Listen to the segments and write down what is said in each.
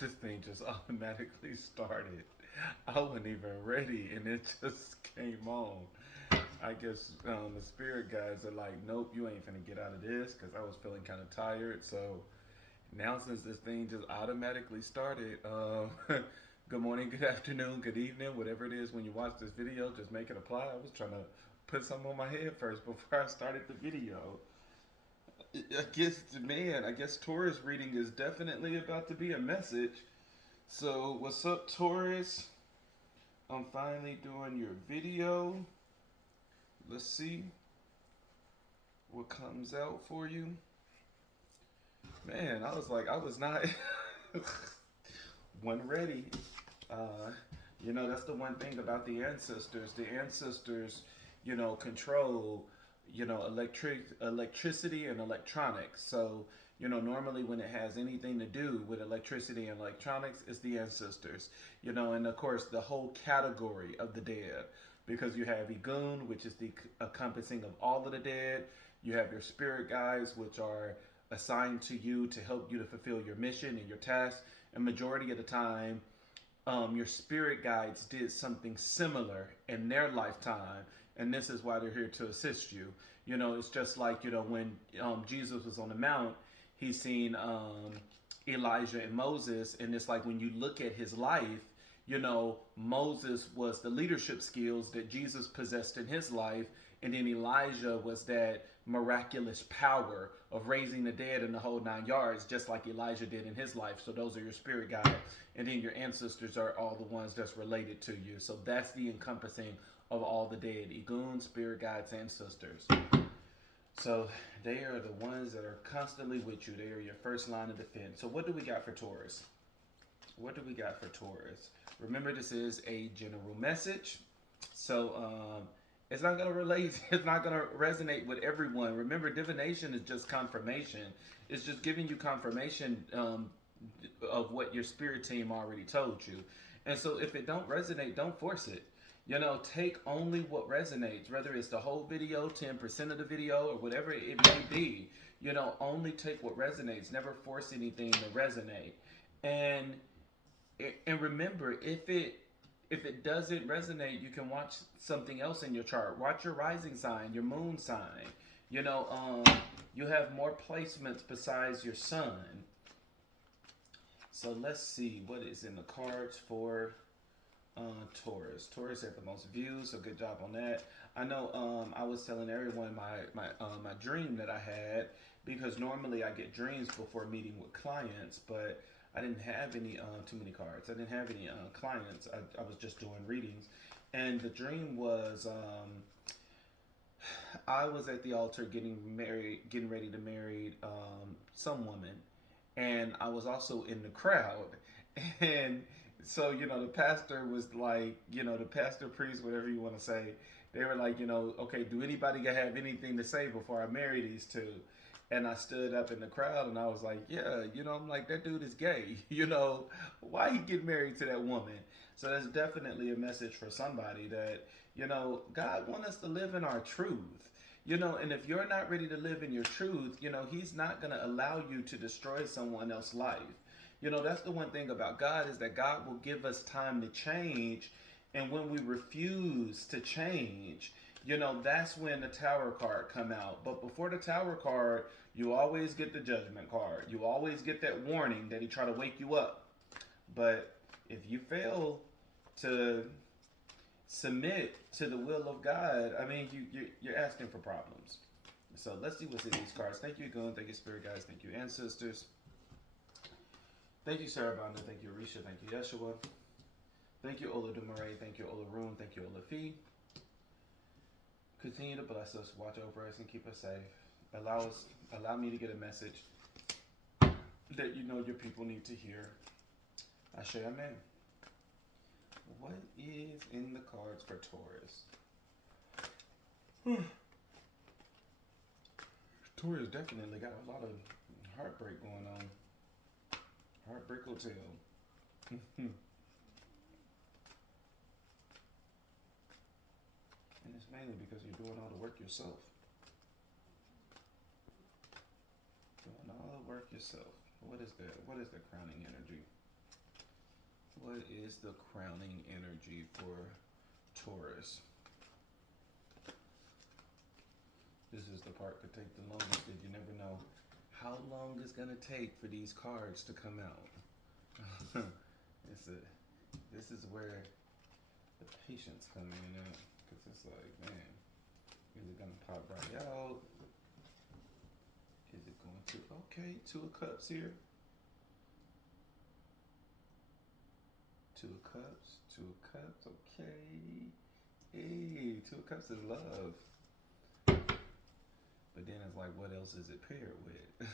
This thing just automatically started. I wasn't even ready, and it just came on. I guess the spirit guys are like, nope, you ain't finna get out of this because I was feeling kind of tired. So now, since this thing just automatically started, good morning, good afternoon, good evening, whatever it is when you watch this video, just make it apply. I was trying to put something on my head first before I started the video. I guess, man, I guess Taurus reading is definitely about to be a message. So, what's up, Taurus? I'm finally doing your video. Let's see what comes out for you. Man, I was like, I was not one ready. Uh, that's the one thing about the ancestors. The ancestors, control, electricity and electronics. So, normally when it has anything to do with electricity and electronics, it's the ancestors. And of course the whole category of the dead, because you have Igun, which is the encompassing of all of the dead. You have your spirit guides, which are assigned to you to help you to fulfill your mission and your task. And majority of the time, your spirit guides did something similar in their lifetime, and this is why they're here to assist you. It's just like when Jesus was on the mount, he's seen Elijah and Moses, and it's like when you look at his life, Moses was the leadership skills that Jesus possessed in his life, and then Elijah was that miraculous power of raising the dead in the whole 9 yards, just like Elijah did in his life. So those are your spirit guides, and then your ancestors are all the ones that's related to you. So that's the encompassing of all the dead: Igun, spirit guides, ancestors. So they are the ones that are constantly with you. They are your first line of defense. So what do we got for Taurus? What do we got for Taurus? Remember, this is a general message, so it's not gonna relate. It's not gonna resonate with everyone. Remember, divination is just confirmation. It's just giving you confirmation of what your spirit team already told you. And so, if it don't resonate, don't force it. Take only what resonates. Whether it's the whole video, 10% of the video, or whatever it may be. Only take what resonates. Never force anything to resonate. And remember, if it doesn't resonate, you can watch something else in your chart. Watch your rising sign, your moon sign. You have more placements besides your sun. So let's see what is in the cards for Taurus. Taurus had the most views, so good job on that. I know I was telling everyone my dream that I had, because normally I get dreams before meeting with clients, but I didn't have any too many cards. I didn't have any clients. I was just doing readings, and the dream was I was at the altar getting ready to marry some woman, and I was also in the crowd, and so the pastor was like, the pastor, priest, whatever you want to say, they were like, okay, do anybody have anything to say before I marry these two? And I stood up in the crowd and I was like, yeah, I'm like, that dude is gay. Why he get married to that woman? So that's definitely a message for somebody that, God wants us to live in our truth. And if you're not ready to live in your truth, he's not going to allow you to destroy someone else's life. That's the one thing about God, is that God will give us time to change. And when we refuse to change, that's when the Tower card come out. But before the Tower card, you always get the Judgment card. You always get that warning that he try to wake you up. But if you fail to submit to the will of God, I mean, you're asking for problems. So let's see what's in these cards. Thank you, Gun. Thank you, Spirit Guides. Thank you, Ancestors. Thank you, Sarabanda. Thank you, Risha. Thank you, Yeshua. Thank you, Ola Dumaray. Thank you, Ola Room. Thank you, Ola Fee. Continue to bless us, watch over us, and keep us safe. Allow me to get a message that your people need to hear. Ashe, amen. What is in the cards for Taurus? Taurus definitely got a lot of heartbreak going on. Heartbreak Hotel. And it's mainly because you're doing all the work yourself. Doing all the work yourself. What is that? What is the crowning energy? What is the crowning energy for Taurus? This is the part that take the longest, that you never know how long it's gonna take for these cards to come out. This is where the patience come in at, because it's like, man, is it gonna pop right out? Is it going to? Okay, Two of Cups here. Two of Cups, Two of Cups. Okay, hey, Two of Cups is love. But then it's like, what else is it paired with?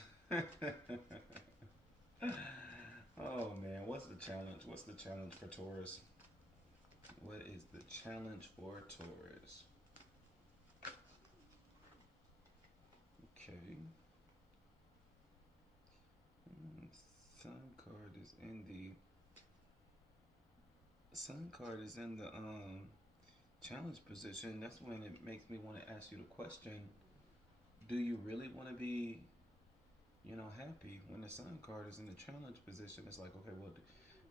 Oh man, what's the challenge? What's the challenge for Taurus? What is the challenge for Taurus? Okay. Sun card is in the Sun card is in the challenge position. That's when it makes me want to ask you the question, do you really want to be, happy? When the Sun card is in the challenge position, it's like, okay, well,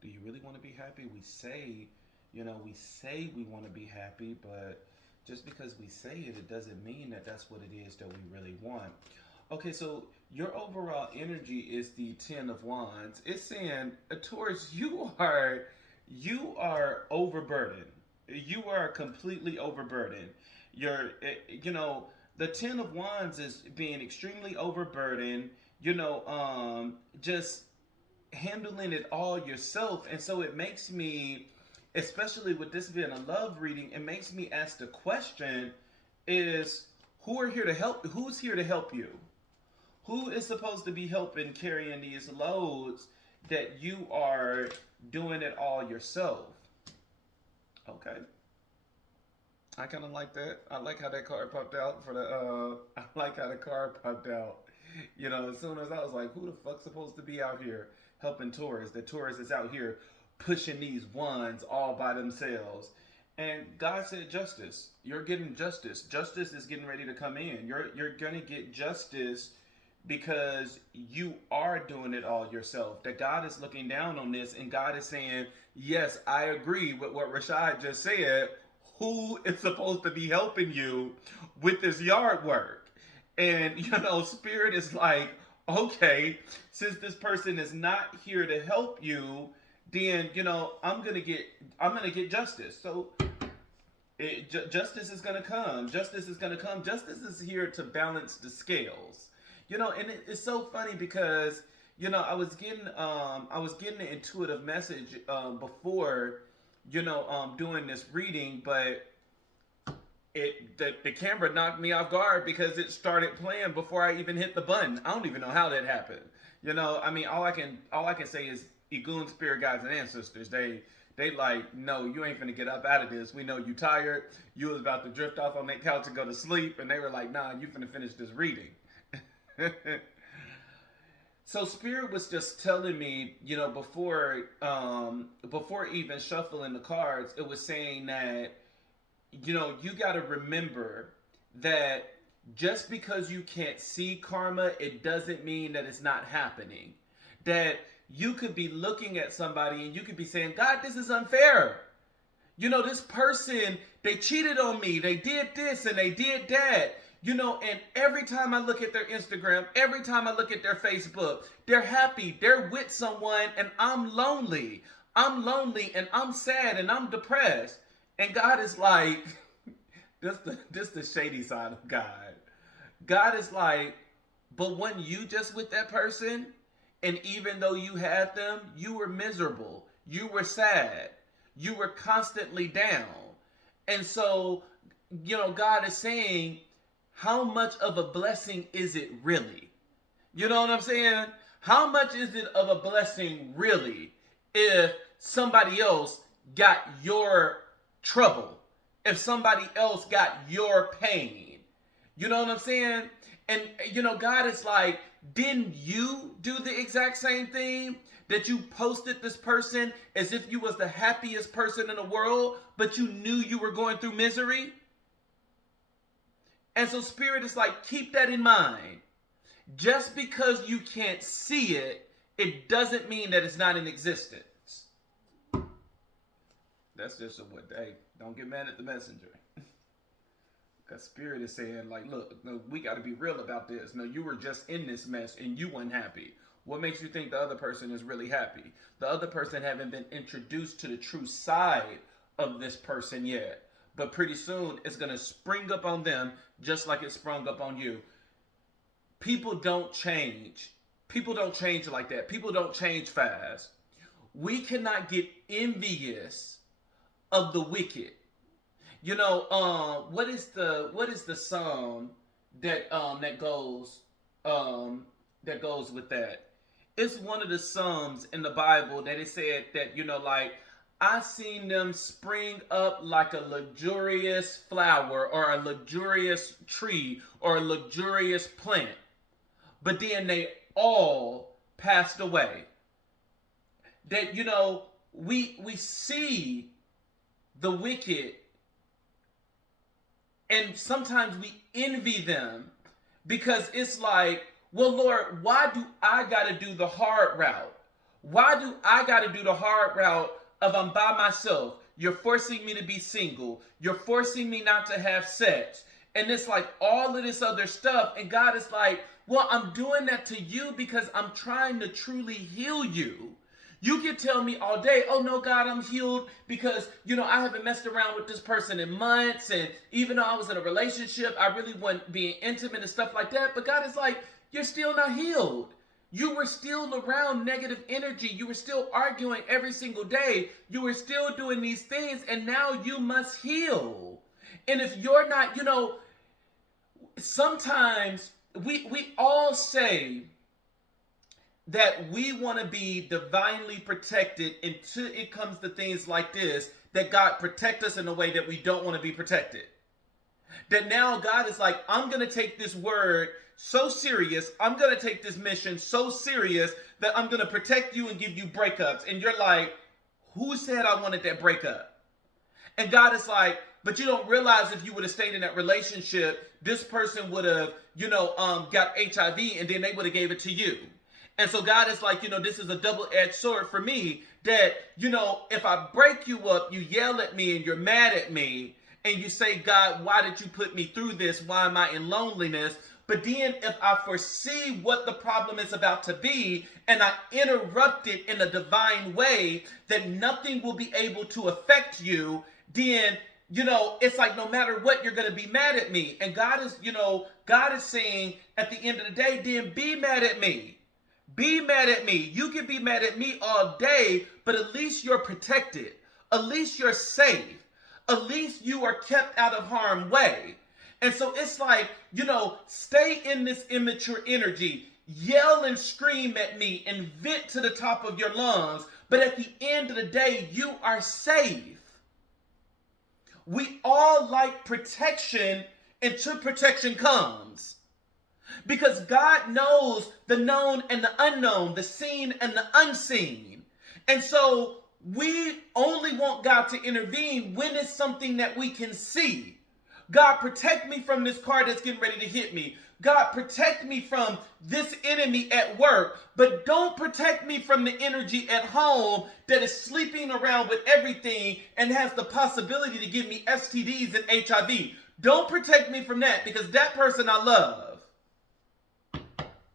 do you really want to be happy? We say, we want to be happy, but just because we say it, it doesn't mean that that's what it is that we really want. Okay, so your overall energy is the Ten of Wands. It's saying, Taurus, you are overburdened. You are completely overburdened. The Ten of Wands is being extremely overburdened. Just handling it all yourself, and so it makes me, especially with this being a love reading, it makes me ask the question: is who's here to help you? Who is supposed to be helping carrying these loads that you are doing it all yourself? Okay. I kind of like that. I like how that card popped out for the, I like how the card popped out. As soon as I was like, who the fuck's supposed to be out here helping Taurus? The Taurus is out here pushing these wands all by themselves. And God said justice. You're getting justice. Justice is getting ready to come in. You're going to get justice because you are doing it all yourself. That God is looking down on this, and God is saying, yes, I agree with what Rashad just said. Who is supposed to be helping you with this yard work? And, Spirit is like, okay, since this person is not here to help you, then, I'm going to get justice. So justice is going to come. Justice is going to come. Justice is here to balance the scales. And it's so funny because, I was getting an intuitive message before, doing this reading, but the camera knocked me off guard because it started playing before I even hit the button. I don't even know how that happened. All I can say is Egun, spirit guides, and ancestors. They like, no, you ain't finna get up out of this. We know you tired. You was about to drift off on that couch and go to sleep, and they were like, nah, you finna finish this reading. So Spirit was just telling me, before even shuffling the cards, it was saying that, you got to remember that just because you can't see karma, it doesn't mean that it's not happening. That you could be looking at somebody and you could be saying, God, this is unfair. This person, they cheated on me. They did this and they did that. And every time I look at their Instagram, every time I look at their Facebook, they're happy, they're with someone, and I'm lonely. I'm lonely and I'm sad and I'm depressed. And God is like, this the shady side of God. God is like, but when you just with that person, and even though you had them, you were miserable. You were sad. You were constantly down. And so, God is saying, how much of a blessing is it really? You know what I'm saying? How much is it of a blessing really if somebody else got your trouble? If somebody else got your pain? You know what I'm saying? And, God is like, didn't you do the exact same thing? That you posted this person as if you was the happiest person in the world, but you knew you were going through misery? And so Spirit is like, keep that in mind. Just because you can't see it, it doesn't mean that it's not in existence. That's just what, hey, don't get mad at the messenger. Because Spirit is saying, like, look, no, we got to be real about this. No, you were just in this mess and you weren't happy. What makes you think the other person is really happy? The other person haven't been introduced to the true side of this person yet. But pretty soon it's going to spring up on them just like it sprung up on you. People don't change. People don't change like that. People don't change fast. We cannot get envious of the wicked. You know, what is the song that that goes with that? It's one of the Psalms in the Bible that it said that, you know, like, I seen them spring up like a luxurious flower or a luxurious tree or a luxurious plant, but then they all passed away. That, you know, we see the wicked and sometimes we envy them because it's like, well, Lord, why do I got to do the hard route? Why do I got to do the hard route of I'm by myself? You're forcing me to be single. You're forcing me not to have sex. And it's like all of this other stuff. And God is like, well, I'm doing that to you because I'm trying to truly heal you. You can tell me all day, oh no, God, I'm healed because, you know, I haven't messed around with this person in months. And even though I was in a relationship, I really wasn't being intimate and stuff like that. But God is like, you're still not healed. You were still around negative energy. You were still arguing every single day. You were still doing these things. And now you must heal. And if you're not, you know, sometimes we all say that we want to be divinely protected until it comes to things like this, that God protect us in a way that we don't want to be protected. That now God is like, I'm going to take this word so serious. I'm going to take this mission so serious that I'm going to protect you and give you breakups. And you're like, who said I wanted that breakup? And God is like, but you don't realize if you would have stayed in that relationship, this person would have, you know, got HIV and then they would have gave it to you. And so God is like, you know, this is a double-edged sword for me that, you know, if I break you up, you yell at me and you're mad at me and you say, God, why did you put me through this? Why am I in loneliness? But then if I foresee what the problem is about to be and I interrupt it in a divine way that nothing will be able to affect you, then, you know, it's like no matter what, you're going to be mad at me. And God is, you know, God is saying at the end of the day, then be mad at me. Be mad at me. You can be mad at me all day, but at least you're protected. At least you're safe. At least you are kept out of harm's way. And so it's like, you know, stay in this immature energy. Yell and scream at me and vent to the top of your lungs. But at the end of the day, you are safe. We all like protection until protection comes. Because God knows the known and the unknown, the seen and the unseen. And so we only want God to intervene when it's something that we can see. God, protect me from this car that's getting ready to hit me. God, protect me from this enemy at work. But don't protect me from the energy at home that is sleeping around with everything and has the possibility to give me STDs and HIV. Don't protect me from that because that person I love.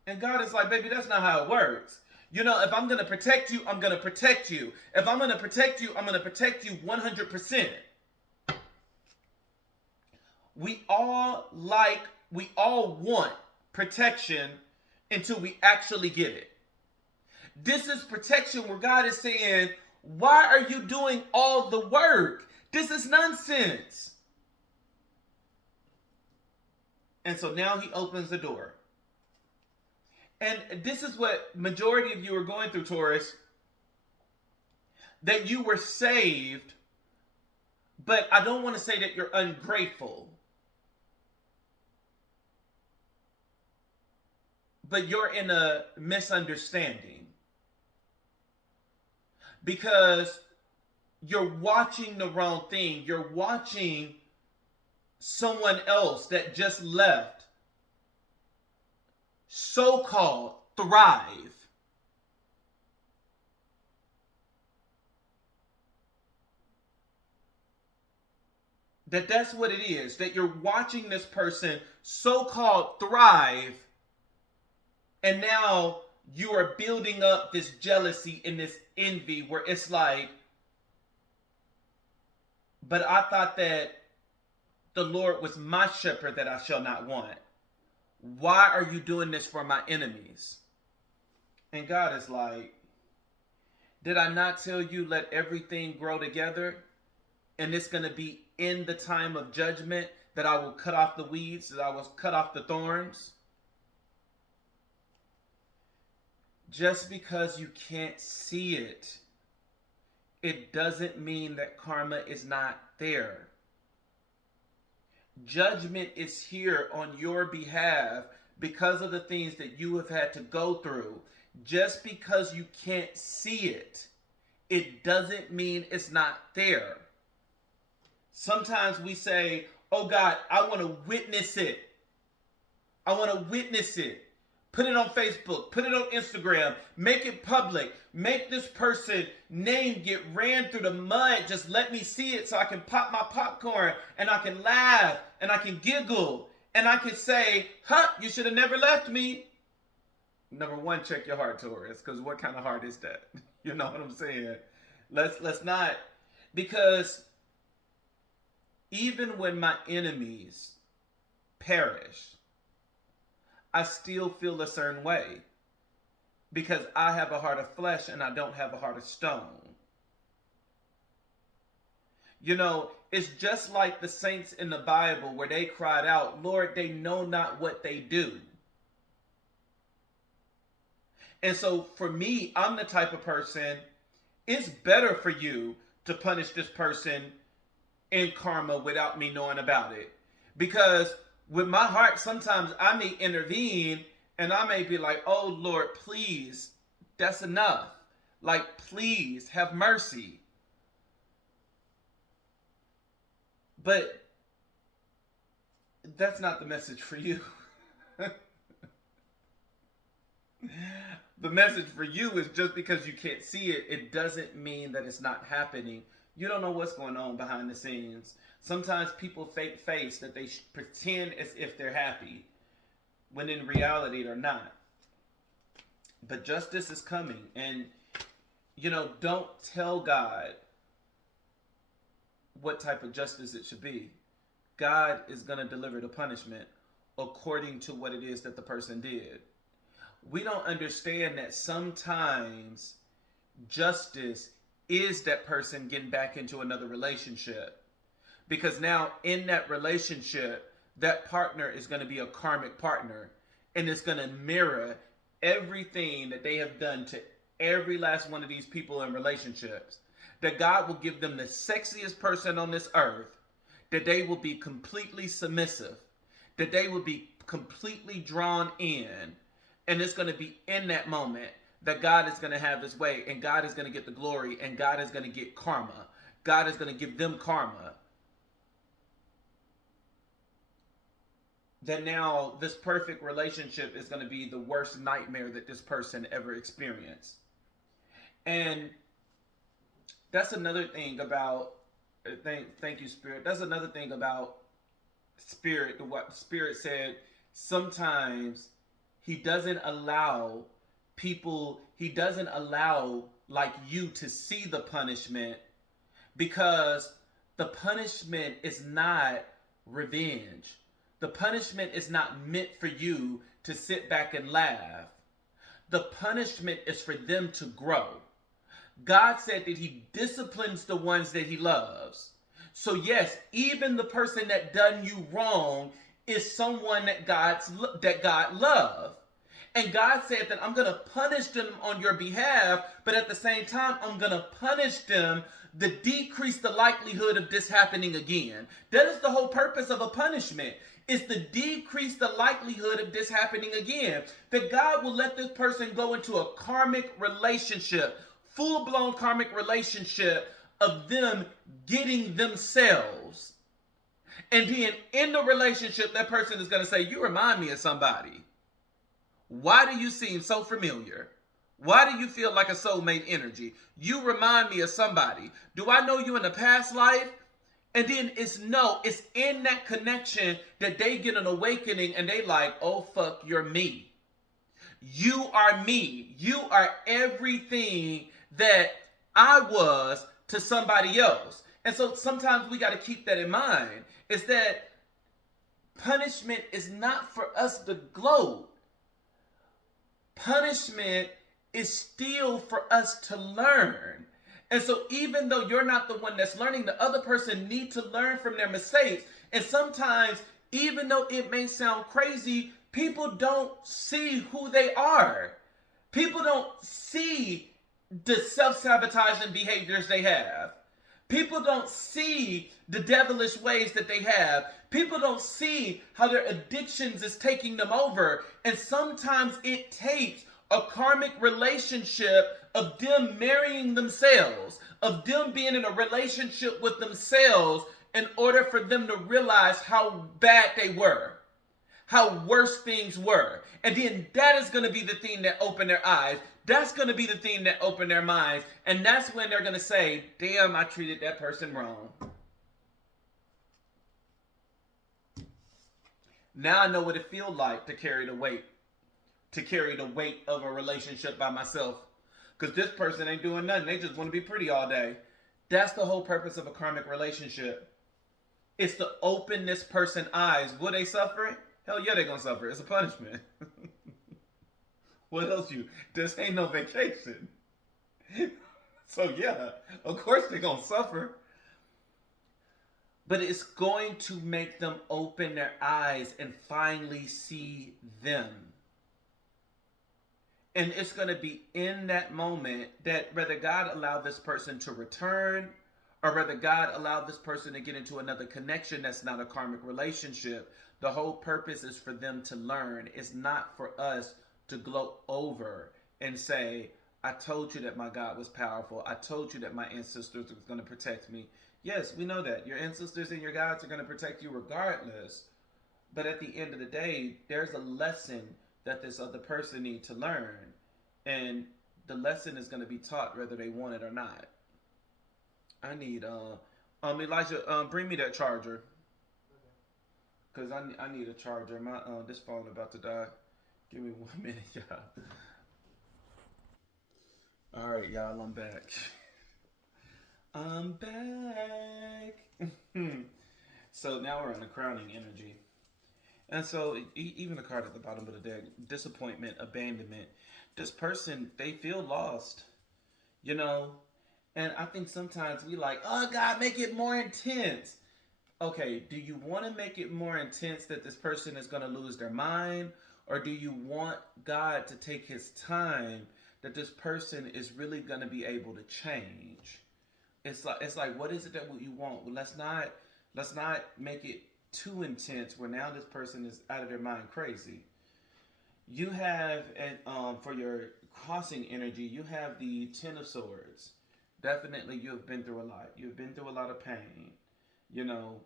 And God is like, baby, that's not how it works. You know, if I'm going to protect you, I'm going to protect you. If I'm going to protect you, I'm going to protect you 100%. We all want protection until we actually get it. This is protection where God is saying, why are you doing all the work? This is nonsense. And so now he opens the door. And this is what majority of you are going through, Taurus. That you were saved, but I don't want to say that you're ungrateful. But you're in a misunderstanding. Because you're watching the wrong thing. You're watching someone else that just left so-called thrive. That's what it is. That you're watching this person so-called thrive, and now you are building up this jealousy and this envy where it's like, but I thought that the Lord was my shepherd that I shall not want. Why are you doing this for my enemies? And God is like, did I not tell you let everything grow together? And it's going to be in the time of judgment that I will cut off the weeds, that I will cut off the thorns. Just because you can't see it, it doesn't mean that karma is not there. Judgment is here on your behalf because of the things that you have had to go through. Just because you can't see it, it doesn't mean it's not there. Sometimes we say, oh God, I want to witness it. I want to witness it. Put it on Facebook, put it on Instagram, make it public, make this person's name get ran through the mud. Just let me see it so I can pop my popcorn and I can laugh and I can giggle and I can say, you should have never left me. Number one, check your heart, Taurus, because what kind of heart is that? You know what I'm saying? Let's not, because even when my enemies perish, I still feel a certain way because I have a heart of flesh and I don't have a heart of stone. You know, it's just like the saints in the Bible where they cried out, Lord, they know not what they do. And so for me, I'm the type of person, it's better for you to punish this person in karma without me knowing about it. Because with my heart, sometimes I may intervene and I may be like, oh Lord, please, that's enough. Like, please have mercy. But that's not the message for you. The message for you is just because you can't see it, it doesn't mean that it's not happening. You don't know what's going on behind the scenes. Sometimes people fake face that they pretend as if they're happy, when in reality they're not. But justice is coming. And, you know, don't tell God what type of justice it should be. God is going to deliver the punishment according to what it is that the person did. We don't understand that sometimes justice is that person getting back into another relationship. Because now in that relationship, that partner is going to be a karmic partner. And it's going to mirror everything that they have done to every last one of these people in relationships. That God will give them the sexiest person on this earth. That they will be completely submissive. That they will be completely drawn in. And it's going to be in that moment that God is going to have his way. And God is going to get the glory. And God is going to get karma. God is going to give them karma. That now this perfect relationship is going to be the worst nightmare that this person ever experienced. And that's another thing about, thank you, Spirit. That's another thing about Spirit. What Spirit said, sometimes he doesn't allow people, he doesn't allow like you to see the punishment, because the punishment is not revenge. The punishment is not meant for you to sit back and laugh. The punishment is for them to grow. God said that he disciplines the ones that he loves. So yes, even the person that done you wrong is someone that God loved. And God said that I'm going to punish them on your behalf, but at the same time, I'm going to punish them to decrease the likelihood of this happening again. That is the whole purpose of a punishment, is to decrease the likelihood of this happening again. That God will let this person go into a karmic relationship, full-blown karmic relationship of them getting themselves. And then in the relationship, that person is going to say, you remind me of somebody. Why do you seem so familiar? Why do you feel like a soulmate energy? You remind me of somebody. Do I know you in a past life? And then it's in that connection that they get an awakening and they like, oh fuck, you're me. You are me. You are everything that I was to somebody else. And so sometimes we got to keep that in mind. Is that punishment is not for us to gloat. Punishment is still for us to learn. And so even though you're not the one that's learning, the other person needs to learn from their mistakes. And sometimes, even though it may sound crazy, people don't see who they are. People don't see the self-sabotaging behaviors they have. People don't see the devilish ways that they have. People don't see how their addictions is taking them over. And sometimes it takes a karmic relationship of them marrying themselves, of them being in a relationship with themselves in order for them to realize how bad they were, how worse things were. And then that is going to be the thing that opened their eyes. That's going to be the thing that opened their minds. And that's when they're going to say, damn, I treated that person wrong. Now I know what it feels like to carry the weight. To carry the weight of a relationship by myself. Because this person ain't doing nothing. They just want to be pretty all day. That's the whole purpose of a karmic relationship. It's to open this person's eyes. Will they suffer? Hell yeah, they're going to suffer. It's a punishment. What else you? This ain't no vacation. So yeah, of course they're going to suffer. But it's going to make them open their eyes and finally see them. And it's going to be in that moment that whether God allowed this person to return or whether God allowed this person to get into another connection that's not a karmic relationship, the whole purpose is for them to learn. It's not for us to gloat over and say, I told you that my God was powerful. I told you that my ancestors were going to protect me. Yes, we know that. Your ancestors and your gods are going to protect you regardless. But at the end of the day, there's a lesson that this other person needs to learn. And the lesson is going to be taught whether they want it or not. I need, Elijah, bring me that charger. Because I need a charger. My this phone about to die. Give me 1 minute, y'all. Alright, y'all, I'm back. I'm back. So now we're on the crowning energy. And so even the card at the bottom of the deck, disappointment, abandonment. This person, they feel lost, you know? And I think sometimes we like, oh God, make it more intense. Okay, do you want to make it more intense that this person is going to lose their mind? Or do you want God to take his time that this person is really going to be able to change? It's like what is it that you want? Well, let's not make it too intense where now this person is out of their mind crazy. You have for your crossing energy, you have the Ten of Swords. Definitely you have been through a lot. You've been through a lot of pain. You know,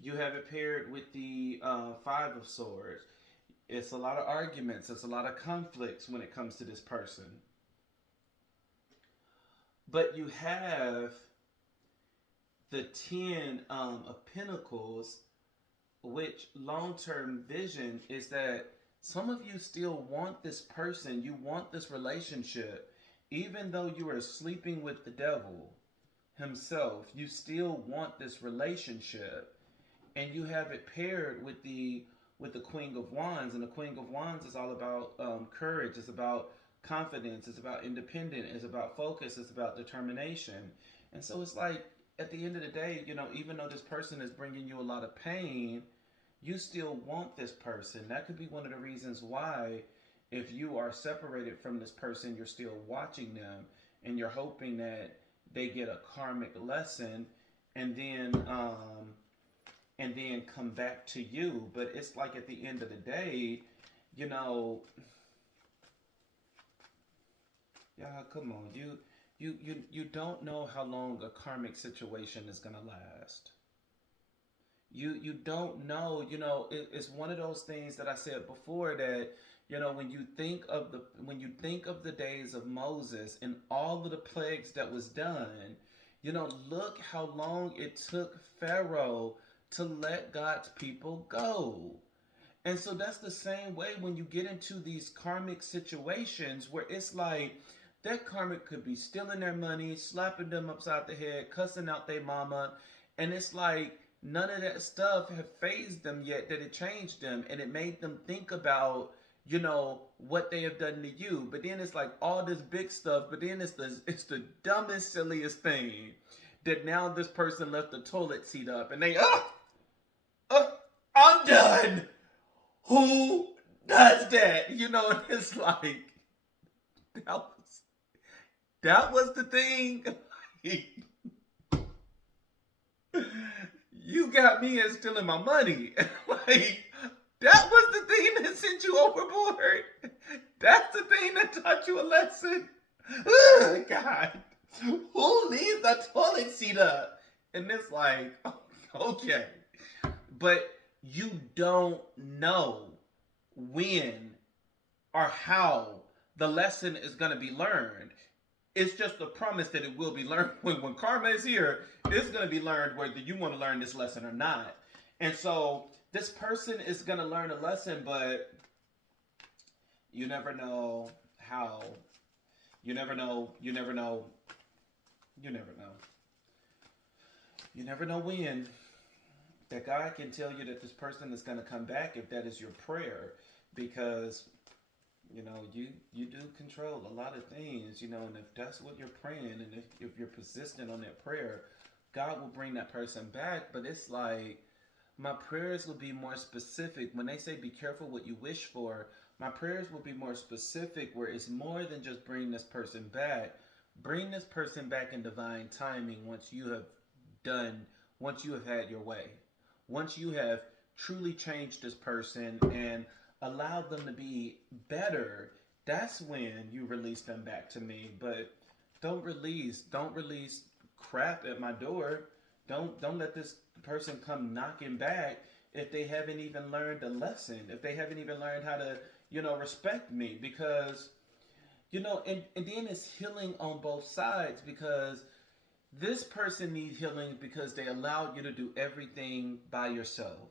you have it paired with the Five of Swords. It's a lot of arguments. It's a lot of conflicts when it comes to this person. But you have the Ten of Pentacles, which long-term vision is that some of you still want this person. You want this relationship. Even though you are sleeping with the devil himself, you still want this relationship. And you have it paired with the Queen of Wands. And the Queen of Wands is all about courage. It's about confidence. It's about independence. It's about focus. It's about determination. And so it's like, at the end of the day, you know, even though this person is bringing you a lot of pain, you still want this person. That could be one of the reasons why, if you are separated from this person, you're still watching them and you're hoping that they get a karmic lesson and then come back to you. But it's like at the end of the day, you know, yeah, come on, you don't know how long a karmic situation is gonna last. You don't know. You know, it's one of those things that I said before that, you know, when you think of the days of Moses and all of the plagues that was done, Look how long it took Pharaoh to let God's people go. And so that's the same way when you get into these karmic situations where it's like that karmic could be stealing their money, slapping them upside the head, cussing out their mama, and it's like none of that stuff have phased them yet that it changed them and it made them think about what they have done to you. But then it's like all this big stuff, but then it's the dumbest, silliest thing that now this person left the toilet seat up and they uh, I'm done. Who does that? And it's like that was that was the thing. You got me as stealing my money. Like that was the thing that sent you overboard. That's the thing that taught you a lesson. Ugh, God, who leaves the toilet seat up? And it's like, okay, but you don't know when or how the lesson is going to be learned. It's just a promise that it will be learned. When karma is here, it's going to be learned whether you want to learn this lesson or not. And so this person is going to learn a lesson, but you never know how. You never know. You never know. You never know. You never know when that God can tell you that this person is going to come back if that is your prayer, because you do control a lot of things, and if that's what you're praying, and if you're persistent on that prayer, God will bring that person back. But it's like my prayers will be more specific. When they say be careful what you wish for, my prayers will be more specific, where it's more than just bring this person back. Bring this person back in divine timing once you have had your way. Once you have truly changed this person and allowed them to be better, that's when you release them back to me. But don't release crap at my door. Don't let this person come knocking back if they haven't even learned a lesson, if they haven't even learned how to, respect me. Because, and then it's healing on both sides, because this person needs healing because they allowed you to do everything by yourself.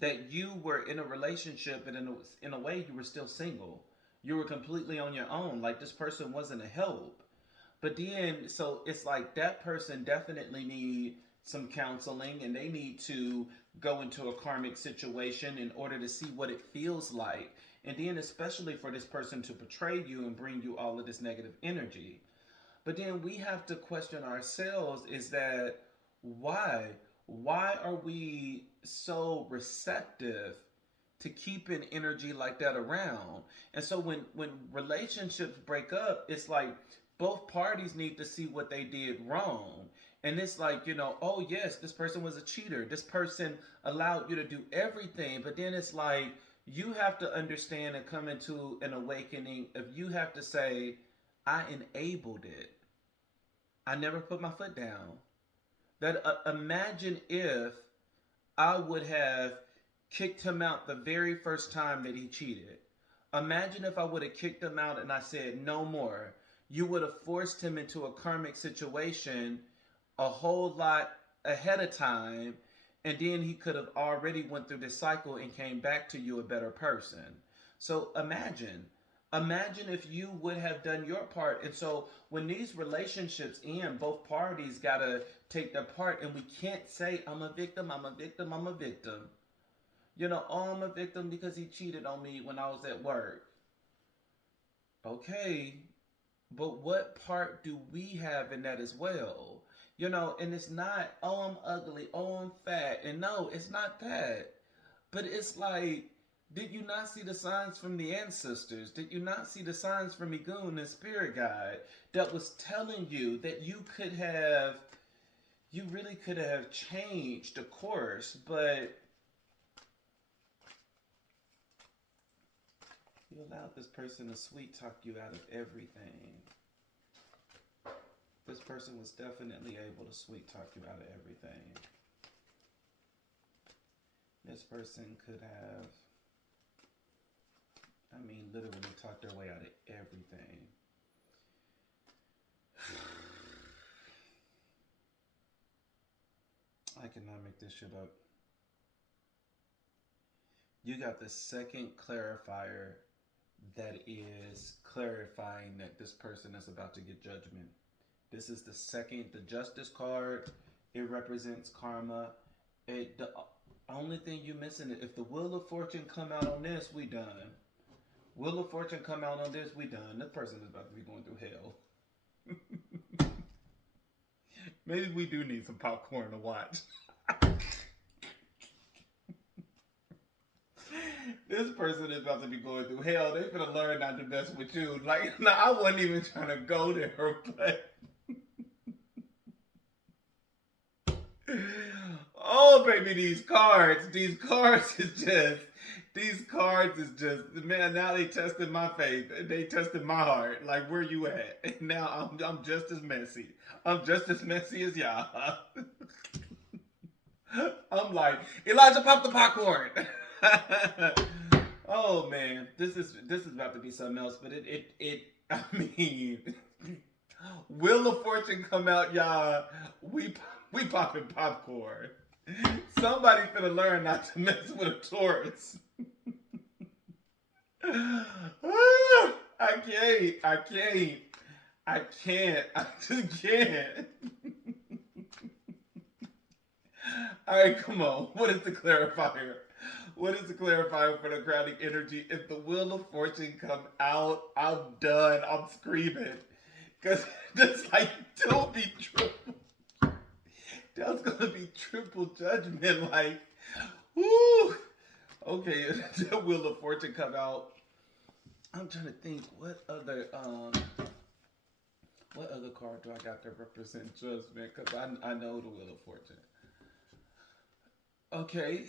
That you were in a relationship, and in a way you were still single. You were completely on your own. Like this person wasn't a help. But then, so it's like that person definitely need some counseling, and they need to go into a karmic situation in order to see what it feels like. And then especially for this person to betray you and bring you all of this negative energy. But then we have to question ourselves, is that why? Why are we so receptive to keeping energy like that around? And so when relationships break up, it's like both parties need to see what they did wrong. And it's like, oh yes, this person was a cheater. This person allowed you to do everything. But then it's like you have to understand and come into an awakening if you have to say, I enabled it. I never put my foot down. That imagine if I would have kicked him out the very first time that he cheated. Imagine if I would have kicked him out and I said no more. You would have forced him into a karmic situation a whole lot ahead of time, and then he could have already went through this cycle and came back to you a better person. So imagine if you would have done your part. And so when these relationships end, both parties gotta take their part, and we can't say I'm a victim, I'm a victim, I'm a victim. Oh, I'm a victim because he cheated on me when I was at work. Okay, but what part do we have in that as well? And it's not, oh, I'm ugly, oh, I'm fat. And no, it's not that. But it's like, did you not see the signs from the ancestors? Did you not see the signs from Egun and Spirit Guide that was telling you that you really could have changed the course, but you allowed this person to sweet talk you out of everything. This person was definitely able to sweet talk you out of everything. This person could have, literally talked their way out of everything. I cannot make this shit up. You got the second clarifier that is clarifying that this person is about to get judgment. This is the second, the justice card. It represents karma. The only thing you missing is if the wheel of fortune come out on this, we done. Wheel of fortune come out on this, we done. This person is about to be going through hell. Maybe we do need some popcorn to watch. This person is about to be going through hell. They finna learn not to mess with you. Like, no, I wasn't even trying to go there, but oh baby, these cards is just man, now they tested my faith. They tested my heart. Like, where you at? And now I'm just as messy. I'm just as messy as y'all. I'm like, Elijah, pop the popcorn. Oh man, this is about to be something else. But it I mean, Wheel of Fortune come out, y'all. We popping popcorn. Somebody finna learn not to mess with a Taurus. I just can't. All right, come on. What is the clarifier? What is the clarifier for the grounding energy? If the Wheel of Fortune come out, I'm done. I'm screaming. Because that's like, don't be triple. That's going to be triple judgment. Like, whoo. Okay, the Wheel of Fortune come out. I'm trying to think what other card do I got to represent judgment? Because I know the Wheel of Fortune. Okay.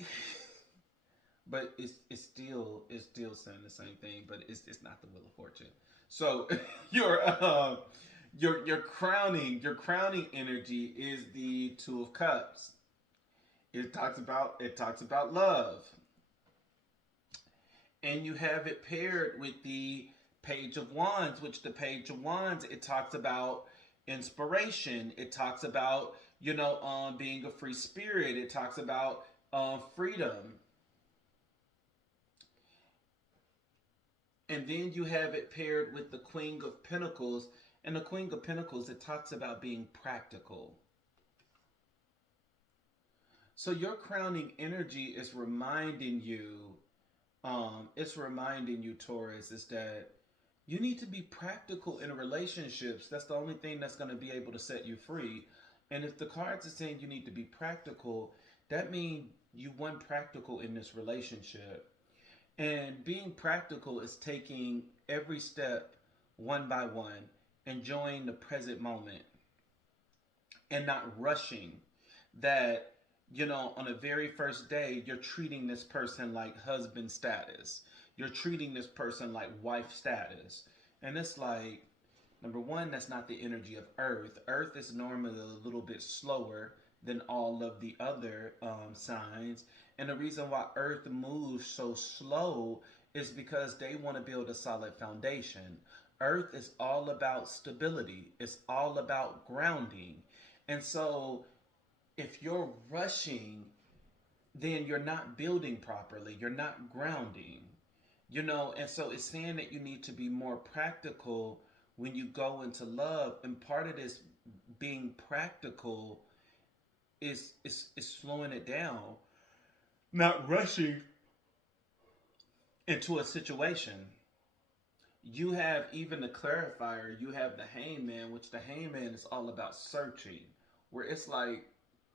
But it's still saying the same thing, but it's not the Wheel of Fortune. So your crowning energy is the Two of Cups. It talks about love. And you have it paired with the Page of Wands, which the Page of Wands, it talks about inspiration. It talks about, being a free spirit. It talks about freedom. And then you have it paired with the Queen of Pentacles. And the Queen of Pentacles, it talks about being practical. So your crowning energy is reminding you, Taurus, is that you need to be practical in relationships. That's the only thing that's going to be able to set you free. And if the cards are saying you need to be practical, that means you want practical in this relationship. And being practical is taking every step one by one, enjoying the present moment, and not rushing. That, on the very first day, you're treating this person like husband status. You're treating this person like wife status. And it's like, number one, that's not the energy of Earth. Earth is normally a little bit slower than all of the other signs. And the reason why Earth moves so slow is because they want to build a solid foundation. Earth is all about stability. It's all about grounding. And so if you're rushing, then you're not building properly. You're not grounding. And so it's saying that you need to be more practical when you go into love. And part of this being practical is slowing it down, not rushing into a situation. You have even the clarifier, you have the hangman, which the hangman is all about searching, where it's like,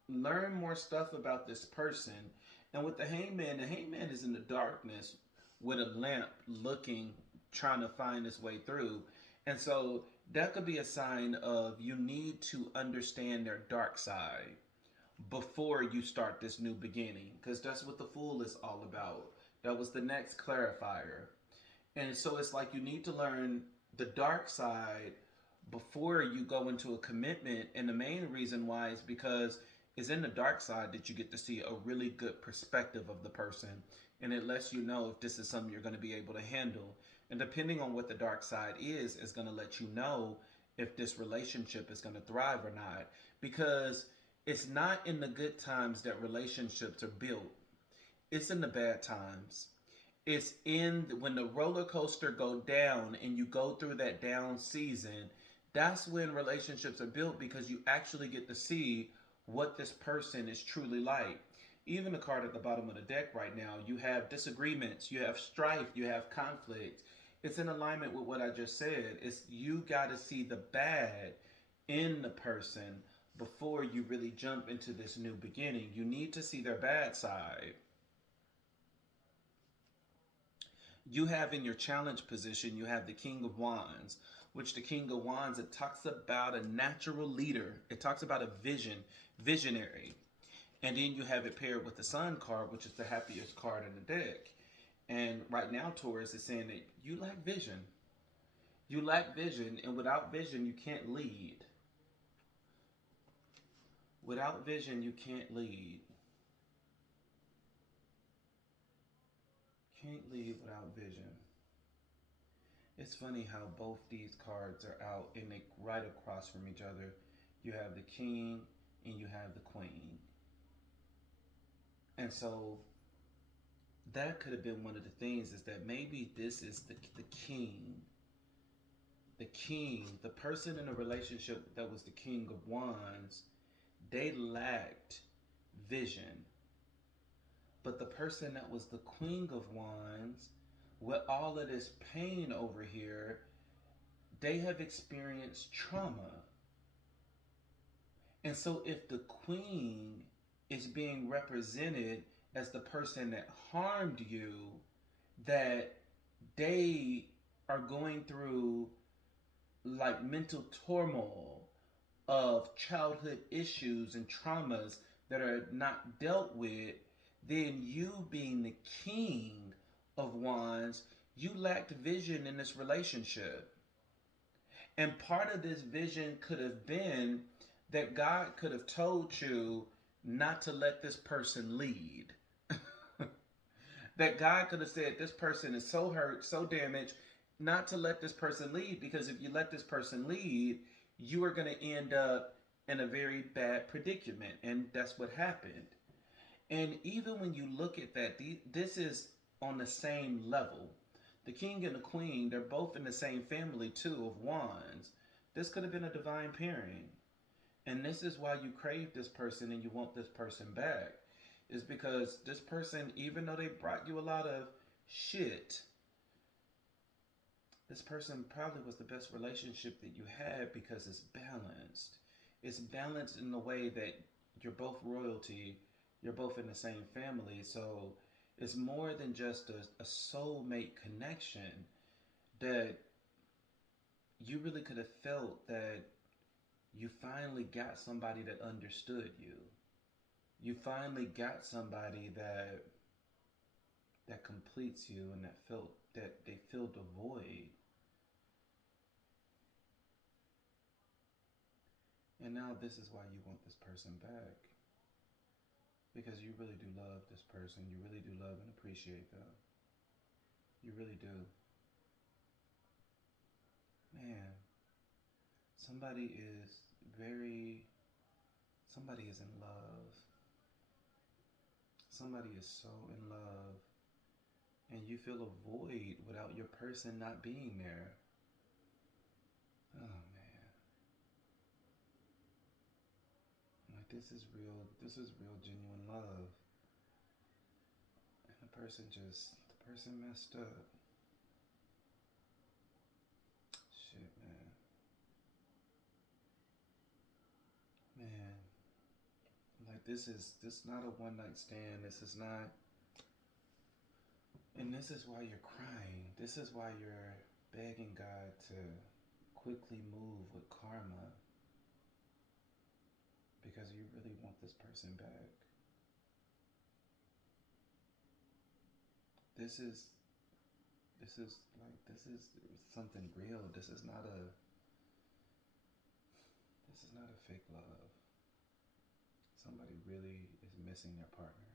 learn more stuff about this person. And with the hangman is in the darkness with a lamp looking, trying to find his way through. And so that could be a sign of you need to understand their dark side before you start this new beginning, because that's what the Fool is all about. That was the next clarifier. And so it's like you need to learn the dark side before you go into a commitment. And the main reason why is because it's in the dark side that you get to see a really good perspective of the person. And it lets you know if this is something you're going to be able to handle. And depending on what the dark side is going to let you know if this relationship is going to thrive or not. Because It's not in the good times that relationships are built. It's in the bad times. It's in when the roller coaster go down and you go through that down season. That's when relationships are built, because you actually get to see what this person is truly like. Even the card at the bottom of the deck right now, you have disagreements, you have strife, you have conflict. It's in alignment with what I just said. It's you got to see the bad in the person before you really jump into this new beginning. You need to see their bad side. You have in your challenge position, you have the King of Wands, which the King of Wands, it talks about a natural leader. It talks about a visionary. And then you have it paired with the Sun card, which is the happiest card in the deck. And right now, Taurus is saying that you lack vision. You lack vision, and without vision, you can't lead. Without vision, you can't lead. Can't lead without vision. It's funny how both these cards are out and they right across from each other. You have the king and you have the queen. And so that could have been one of the things, is that maybe this is the king. The king, the person in a relationship that was the King of Wands, they lacked vision. But the person that was the Queen of Wands, with all of this pain over here, they have experienced trauma. And so if the queen is being represented as the person that harmed you, that they are going through like mental turmoil of childhood issues and traumas that are not dealt with, then you being the king of wands, you lacked vision in this relationship. And part of this vision could have been that God could have told you not to let this person lead. That God could have said, this person is so hurt, so damaged, not to let this person lead, because if you let this person lead, you are going to end up in a very bad predicament. And that's what happened. And even when you look at that, this is on the same level. The king and the queen, they're both in the same family too, of wands. This could have been a divine pairing. And this is why you crave this person and you want this person back. Is because this person, even though they brought you a lot of shit, this person probably was the best relationship that you had, because it's balanced. It's balanced in the way that you're both royalty, you're both in the same family. So it's more than just a soulmate connection, that you really could have felt that you finally got somebody that understood you. You finally got somebody that completes you, and that felt that they filled the void. And now this is why you want this person back. Because you really do love this person. You really do love and appreciate them. You really do. Man, somebody is very, somebody is in love. Somebody is so in love. And you feel a void without your person not being there. Oh man. Like this is real genuine love. And the person messed up. Shit, man. Man. Like this not a one night stand. This is not, and this is why you're crying. This is why you're begging God to quickly move with karma, because you really want this person back. This is this is something real. This is not a fake love. Somebody really is missing their partner.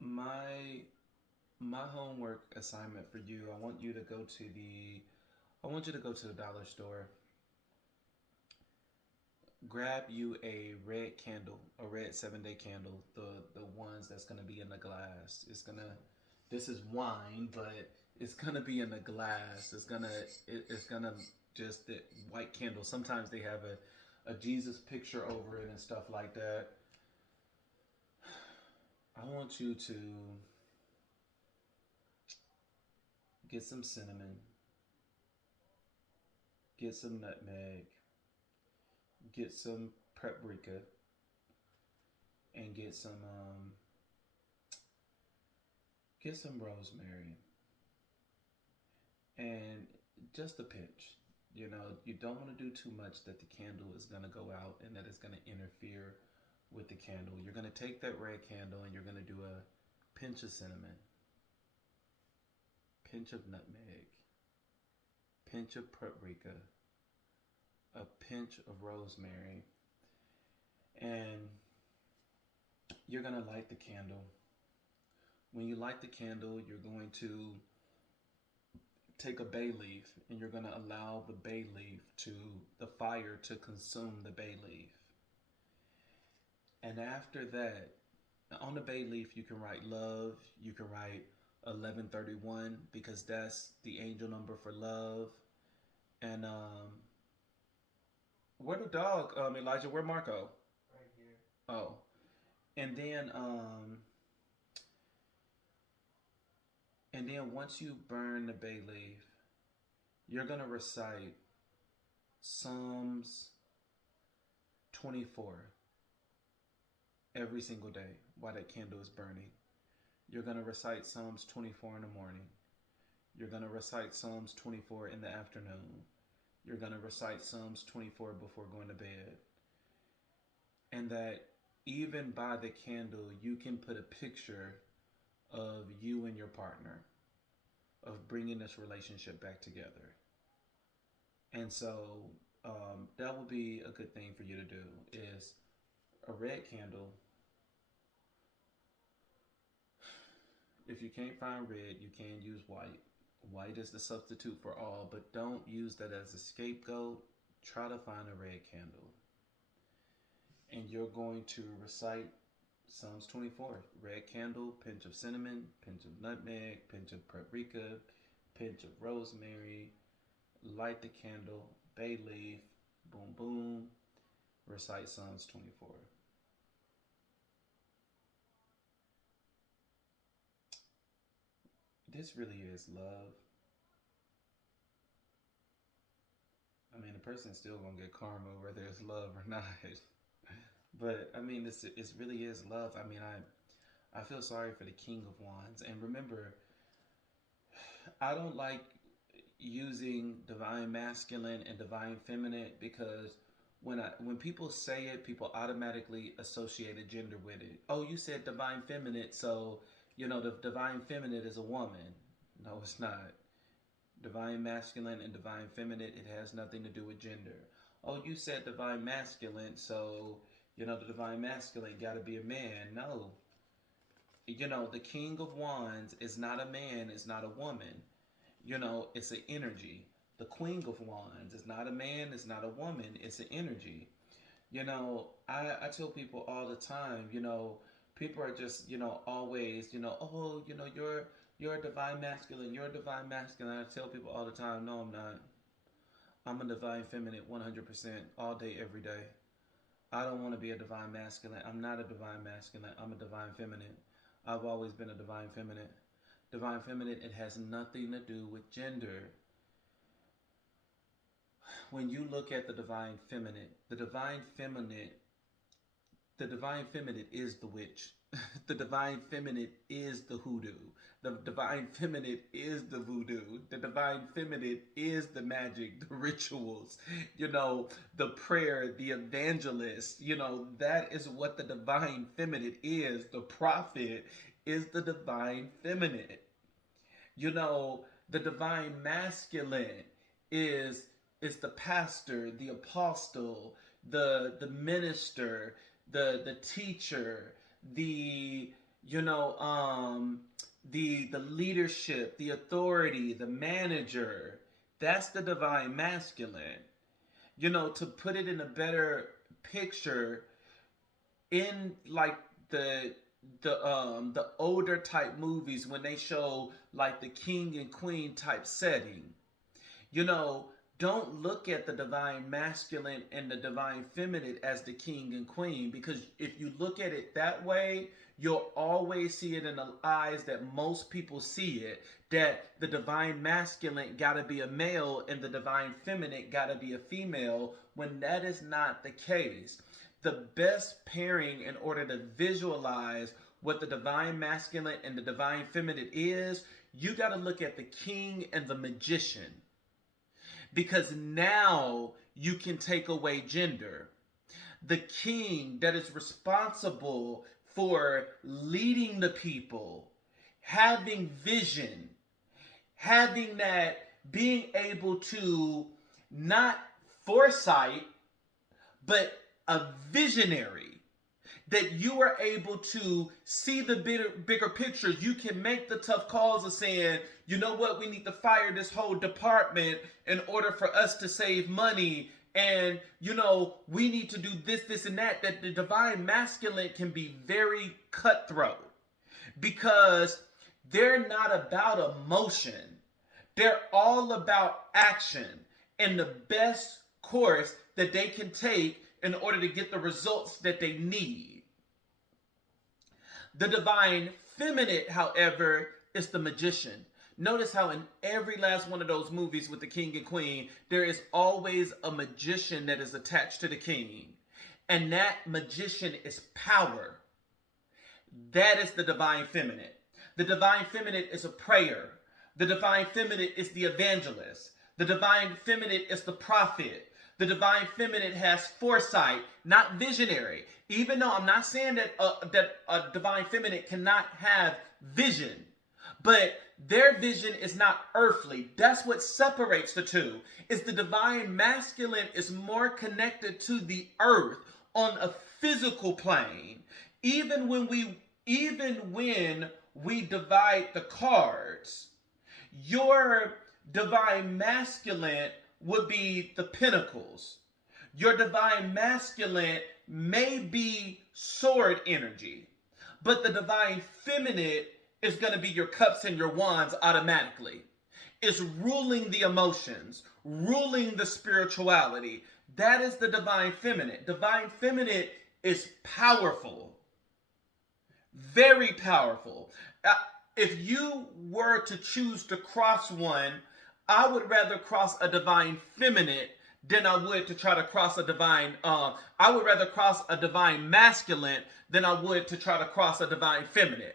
Man. My homework assignment for you, I want you to go to the I want you to go to the dollar store, grab you a red candle, a red 7-day candle, the ones that's gonna be in the glass. This is wine, but it's gonna be in the glass. It's gonna just the white candle. Sometimes they have a Jesus picture over it and stuff like that. I want you to get some cinnamon, get some nutmeg, get some paprika, and get some rosemary, and just a pinch. You know, you don't want to do too much that the candle is going to go out and that it's going to interfere with the candle. You're going to take that red candle and you're going to do a pinch of cinnamon, pinch of nutmeg, pinch of paprika, a pinch of rosemary, and you're going to light the candle. When you light the candle, you're going to take a bay leaf and you're going to allow the fire to consume the bay leaf. And after that, on the bay leaf, you can write love, you can write 1131 because that's the angel number for love. And where the dog, Elijah? Where Marco? Right here. Oh, and then once you burn the bay leaf, you're gonna recite Psalms 24 every single day while that candle is burning. You're gonna recite Psalms 24 in the morning. You're gonna recite Psalms 24 in the afternoon. You're going to recite Psalms 24 before going to bed. And that even by the candle, you can put a picture of you and your partner, of bringing this relationship back together. And so that would be a good thing for you to do, is a red candle. If you can't find red, you can use white. White is the substitute for all, but don't use that as a scapegoat. Try to find a red candle. And you're going to recite Psalms 24. Red candle, pinch of cinnamon, pinch of nutmeg, pinch of paprika, pinch of rosemary. Light the candle, bay leaf, boom, boom. Recite Psalms 24. This really is love. I mean, the person's still gonna get karma whether it's love or not. But I mean, it really is love. I mean, I feel sorry for the King of Wands, and remember, I don't like using divine masculine and divine feminine because when people say it, people automatically associate a gender with it. Oh, you said divine feminine, so the divine feminine is a woman. No, it's not. Divine masculine and divine feminine, it has nothing to do with gender. Oh, you said divine masculine, so the divine masculine got to be a man. No. The King of Wands is not a man, it's not a woman. It's an energy. The Queen of Wands is not a man, it's not a woman, it's an energy. I tell people all the time, people are just, always, oh, you're a divine masculine, you're a divine masculine. I tell people all the time, no, I'm not. I'm a divine feminine 100% all day, every day. I don't want to be a divine masculine. I'm not a divine masculine. I'm a divine feminine. I've always been a divine feminine. Divine feminine, it has nothing to do with gender. When you look at the divine feminine is the witch. The divine feminine is the hoodoo. The divine feminine is the voodoo. The divine feminine is the magic, the rituals, the prayer, the evangelist. That is what the divine feminine is. The prophet is the divine feminine. The divine masculine is the pastor, the apostle, the minister, the teacher, the the leadership, the authority, the manager. That's the divine masculine. To put it in a better picture, in like the the older type movies, when they show like the king and queen type setting, you know, don't look at the divine masculine and the divine feminine as the king and queen, because if you look at it that way, you'll always see it in the eyes that most people see it, that the divine masculine got to be a male and the divine feminine got to be a female, when that is not the case. The best pairing in order to visualize what the divine masculine and the divine feminine is, you got to look at the king and the magician, because now you can take away gender. The king that is responsible for leading the people, having vision, having that, being able to not foresight, but a visionary, that you are able to see the bigger picture. You can make the tough calls of saying, you know what, we need to fire this whole department in order for us to save money. And, we need to do this, and that. That the divine masculine can be very cutthroat, because they're not about emotion. They're all about action and the best course that they can take in order to get the results that they need. The divine feminine, however, is the magician. Notice how in every last one of those movies with the king and queen, there is always a magician that is attached to the king. And that magician is power. That is the divine feminine. The divine feminine is a prayer. The divine feminine is the evangelist. The divine feminine is the prophet. The divine feminine has foresight, not visionary. Even though I'm not saying that a divine feminine cannot have vision, but their vision is not earthly. That's what separates the two. Is the divine masculine is more connected to the earth on a physical plane. Even when we divide the cards, your divine masculine would be the pentacles. Your divine masculine may be sword energy, but the divine feminine is going to be your cups and your wands automatically. It's ruling the emotions, ruling the spirituality. That is the divine feminine. Divine feminine is powerful. Very powerful. If you were to choose to cross one, I would rather cross a divine feminine than I would to try to cross a divine, I would rather cross a divine masculine than I would to try to cross a divine feminine.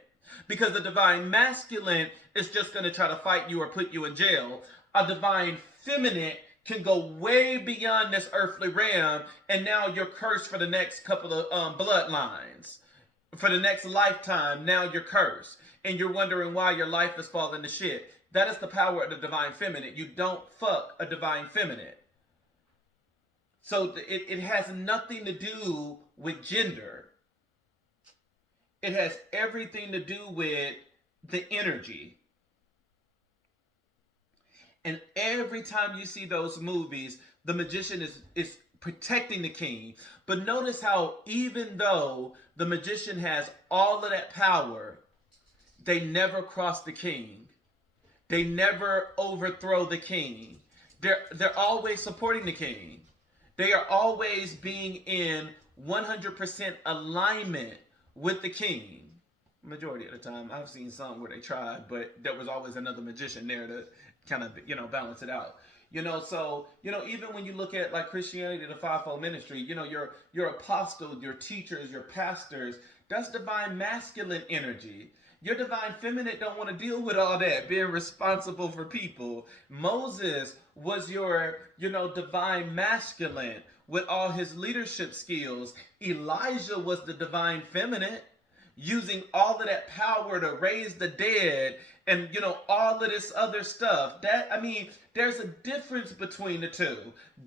Because the divine masculine is just going to try to fight you or put you in jail. A divine feminine can go way beyond this earthly realm, and now you're cursed for the next couple of bloodlines. For the next lifetime, now you're cursed. And you're wondering why your life is falling to shit. That is the power of the divine feminine. You don't fuck a divine feminine. So it has nothing to do with gender. It has everything to do with the energy. And every time you see those movies, the magician is protecting the king. But notice how even though the magician has all of that power, they never cross the king. They never overthrow the king. They're always supporting the king. They are always being in 100% alignment with the king. Majority of the time, I've seen some where they tried, but there was always another magician there to kind of, balance it out. So, even when you look at like Christianity, the fivefold ministry, your apostles, your teachers, your pastors, that's divine masculine energy. Your divine feminine don't want to deal with all that, being responsible for people. Moses was your, divine masculine with all his leadership skills. Elijah was the divine feminine, using all of that power to raise the dead and, all of this other stuff. There's a difference between the two.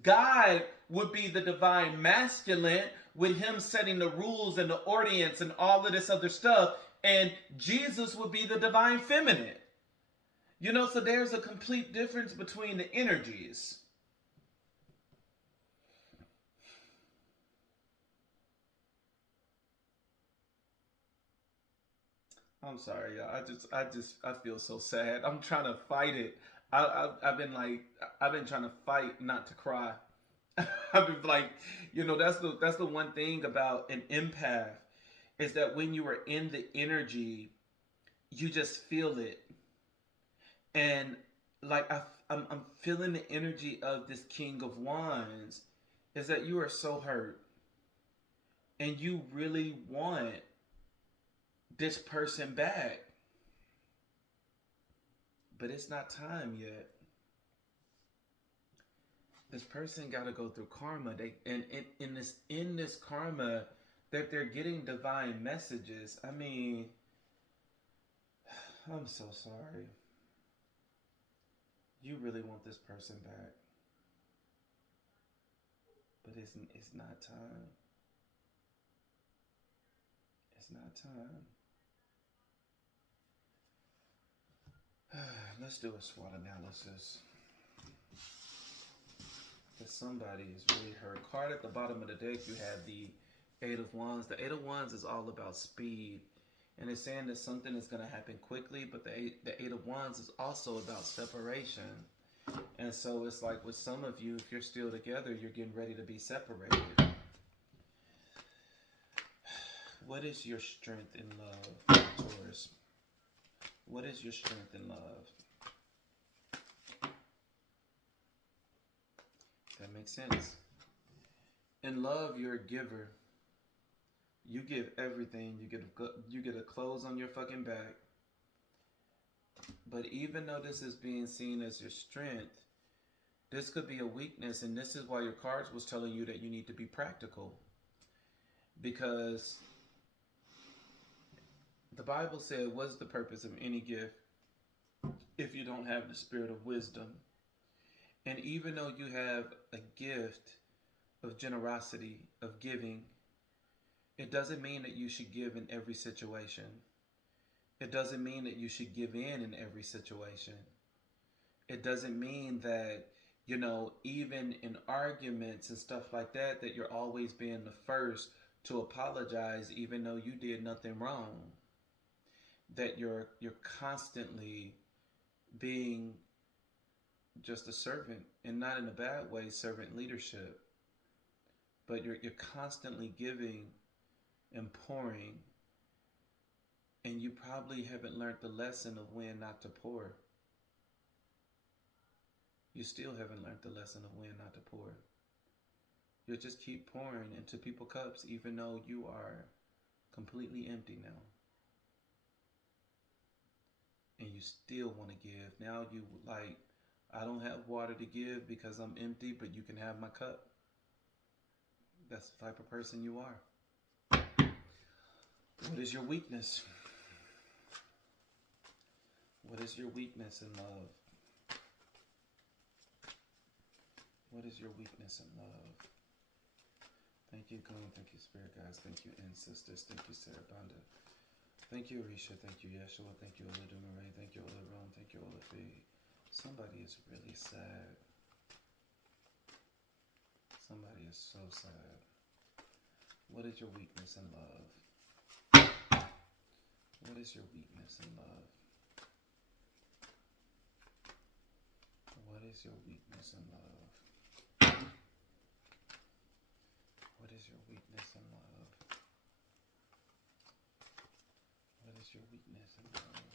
God would be the divine masculine with him setting the rules and the audience and all of this other stuff. And Jesus would be the divine feminine. So there's a complete difference between the energies. I'm sorry, y'all. I feel so sad. I'm trying to fight it. I've been trying to fight not to cry. I've been like, that's the one thing about an empath is that when you are in the energy, you just feel it, and like I'm feeling the energy of this King of Wands, is that you are so hurt, and you really want this person back, but it's not time yet. This person got to go through karma. They and in this karma that they're getting divine messages. I mean, I'm so sorry. You really want this person back, but it's not time. It's not time. Let's do a SWOT analysis. That somebody is really hurt. Card at the bottom of the deck, you have the Eight of Wands. The Eight of Wands is all about speed. And it's saying that something is going to happen quickly, but the Eight of Wands is also about separation. And so it's like with some of you, if you're still together, you're getting ready to be separated. What is your strength in love, Taurus? What is your strength in love? That makes sense. In love, you're a giver. You give everything. You get a clothes on your fucking back. But even though this is being seen as your strength, this could be a weakness, and this is why your cards was telling you that you need to be practical. Because the Bible said, what's the purpose of any gift if you don't have the spirit of wisdom? And even though you have a gift of generosity, of giving, it doesn't mean that you should give in every situation. It doesn't mean that you should give in every situation. It doesn't mean that, even in arguments and stuff like that, that you're always being the first to apologize even though you did nothing wrong. That you're constantly being just a servant, and not in a bad way, servant leadership. But you're constantly giving and pouring, and you probably haven't learned the lesson of when not to pour. You still haven't learned the lesson of when not to pour. You'll just keep pouring into people's cups even though you are completely empty now. And you still want to give. Now you like, I don't have water to give because I'm empty, but you can have my cup. That's the type of person you are. What is your weakness? What is your weakness in love? What is your weakness in love? Thank you, Goon. Thank you, Spirit Guys. Thank you, Ancestors. Thank you, Sarah Banda. Thank you, Arisha. Thank you, Yeshua. Thank you, Ola Dumaray. Thank you, Ola Rome. Thank you, Ola Fee. Somebody is really sad. Somebody is so sad. What is your weakness in love? What is your weakness in love? What is your weakness in love? What is your weakness in love? What is your weakness in love?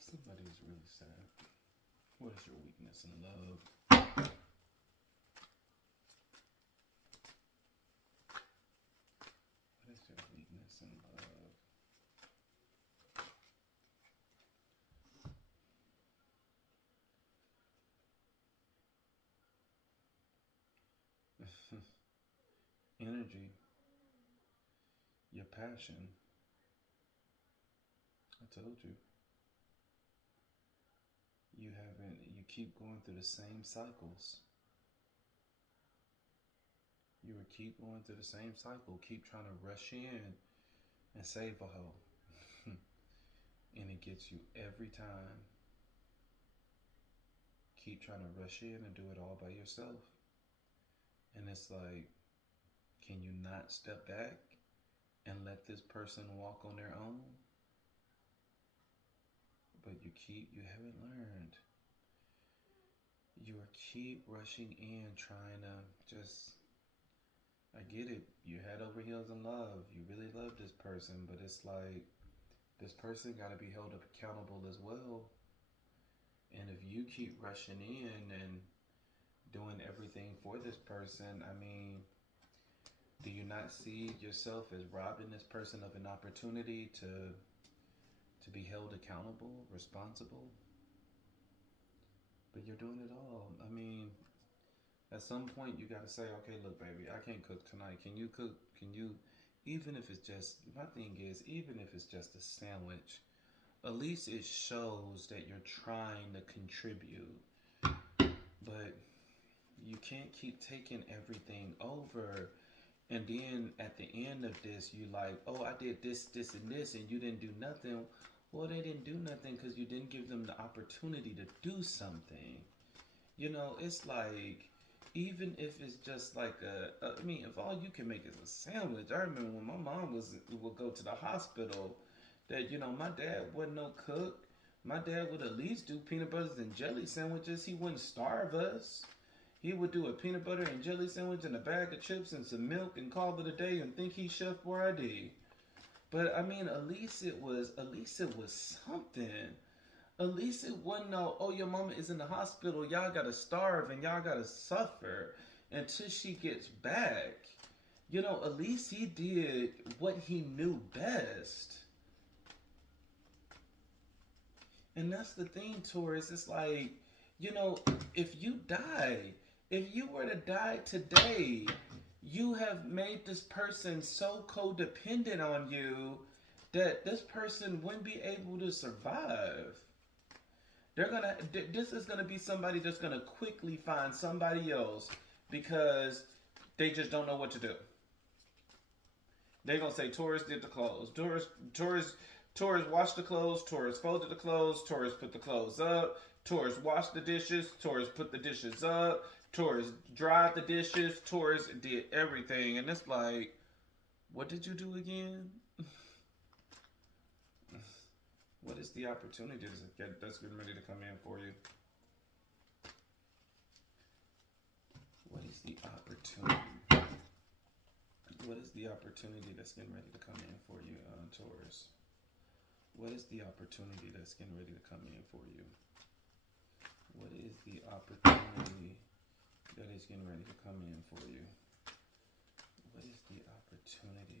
Somebody is really sad. What is your weakness in love? What is your weakness in love? Energy, your passion. I told you. You keep going through the same cycles. You would keep going through the same cycle, keep trying to rush in and save a hoe. And it gets you every time. Keep trying to rush in and do it all by yourself. And it's like, can you not step back and let this person walk on their own? But you haven't learned. You keep rushing in, trying to just, I get it. You head over heels in love. You really love this person, but it's like, this person got to be held accountable as well. And if you keep rushing in and doing everything for this person, I mean, do you not see yourself as robbing this person of an opportunity to be held accountable, responsible? But you're doing it all. I mean, at some point you got to say, okay, look, baby, I can't cook tonight. Can you cook? Can you, even if it's just, my thing is, even if it's just a sandwich, at least it shows that you're trying to contribute. But you can't keep taking everything over. And then at the end of this, you like, oh, I did this, this, and this, and you didn't do nothing. Well, they didn't do nothing because you didn't give them the opportunity to do something. You know, it's like, even if it's just like I mean, if all you can make is a sandwich. I remember when my mom would go to the hospital, that, you know, my dad wasn't no cook. My dad would at least do peanut butters and jelly sandwiches. He wouldn't starve us. He would do a peanut butter and jelly sandwich and a bag of chips and some milk and call it a day and think he Chef Boyardee. But I mean, at least it was something. At least it wasn't no, oh, your mama is in the hospital. Y'all gotta starve and y'all gotta suffer until she gets back. You know, at least he did what he knew best. And that's the thing, Taurus. It's like, you know, if you die, if you were to die today, you have made this person so codependent on you that this person wouldn't be able to survive. This is gonna be somebody that's gonna quickly find somebody else because they just don't know what to do. They're gonna say Taurus did the clothes. Taurus washed the clothes. Taurus folded the clothes. Taurus put the clothes up. Taurus washed the dishes. Taurus put the dishes up. Taurus dried the dishes. Taurus did everything. And it's like, what did you do again? What is the opportunity that's getting ready to come in for you? What is the opportunity? What is the opportunity that's getting ready to come in for you, Taurus? What is the opportunity that's getting ready to come in for you? What is the opportunity that is getting ready to come in for you? What is the opportunity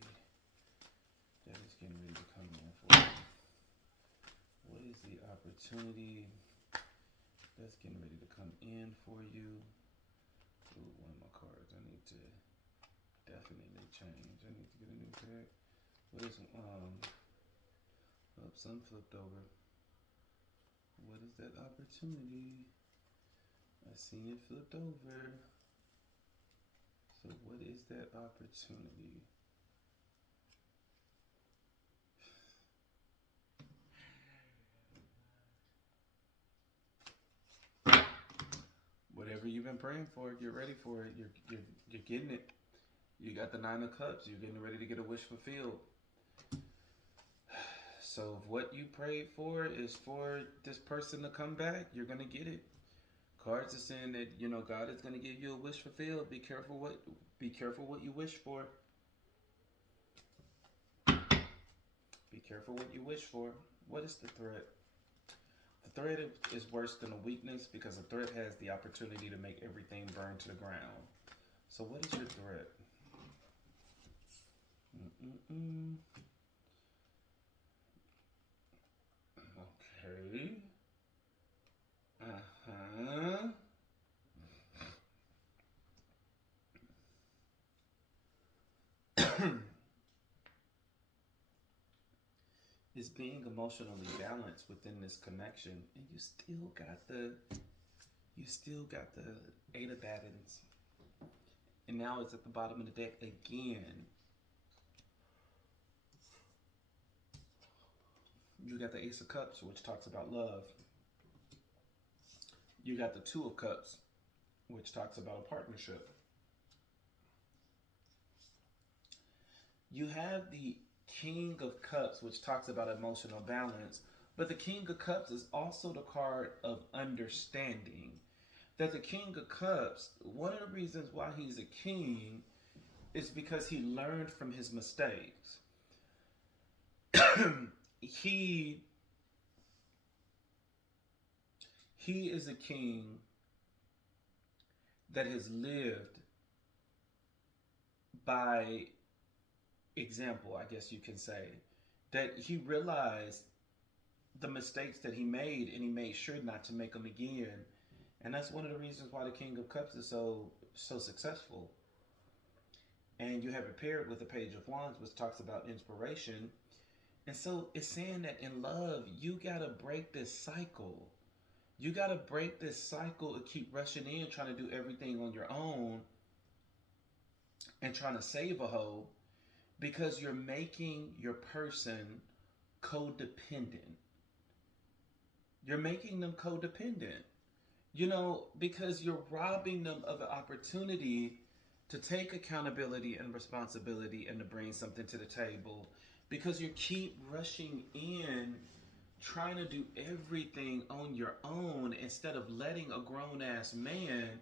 that is getting ready to come in for you? What is the opportunity that's getting ready to come in for you? Ooh, one of my cards. I need to definitely change. I need to get a new deck. What is some flipped over. What is that opportunity? I seen it flipped over. So what is that opportunity? Whatever you've been praying for, get ready for it. You're getting it. You got the Nine of Cups. You're getting ready to get a wish fulfilled. So if what you prayed for is for this person to come back, you're gonna get it. Cards are saying that, you know, God is gonna give you a wish fulfilled. Be careful what you wish for. Be careful what you wish for. What is the threat? The threat is worse than a weakness because a threat has the opportunity to make everything burn to the ground. So what is your threat? Okay. Uh-huh. Is being emotionally balanced within this connection, and you still got the Eight of Battens. And now it's at the bottom of the deck again. You got the Ace of Cups, which talks about love. You got the Two of Cups, which talks about a partnership. You have the King of Cups, which talks about emotional balance. But the King of Cups is also the card of understanding. That the King of Cups, one of the reasons why he's a king is because he learned from his mistakes. he is a king that has lived by example, I guess you can say, that he realized the mistakes that he made and he made sure not to make them again. And that's one of the reasons why the King of Cups is so successful. And you have it paired with the Page of Wands, which talks about inspiration. And so it's saying that in love, you gotta break this cycle. You gotta break this cycle and keep rushing in, trying to do everything on your own and trying to save a hoe, because you're making your person codependent. You're making them codependent. You know, because you're robbing them of an opportunity to take accountability and responsibility and to bring something to the table, because you keep rushing in trying to do everything on your own instead of letting a grown-ass man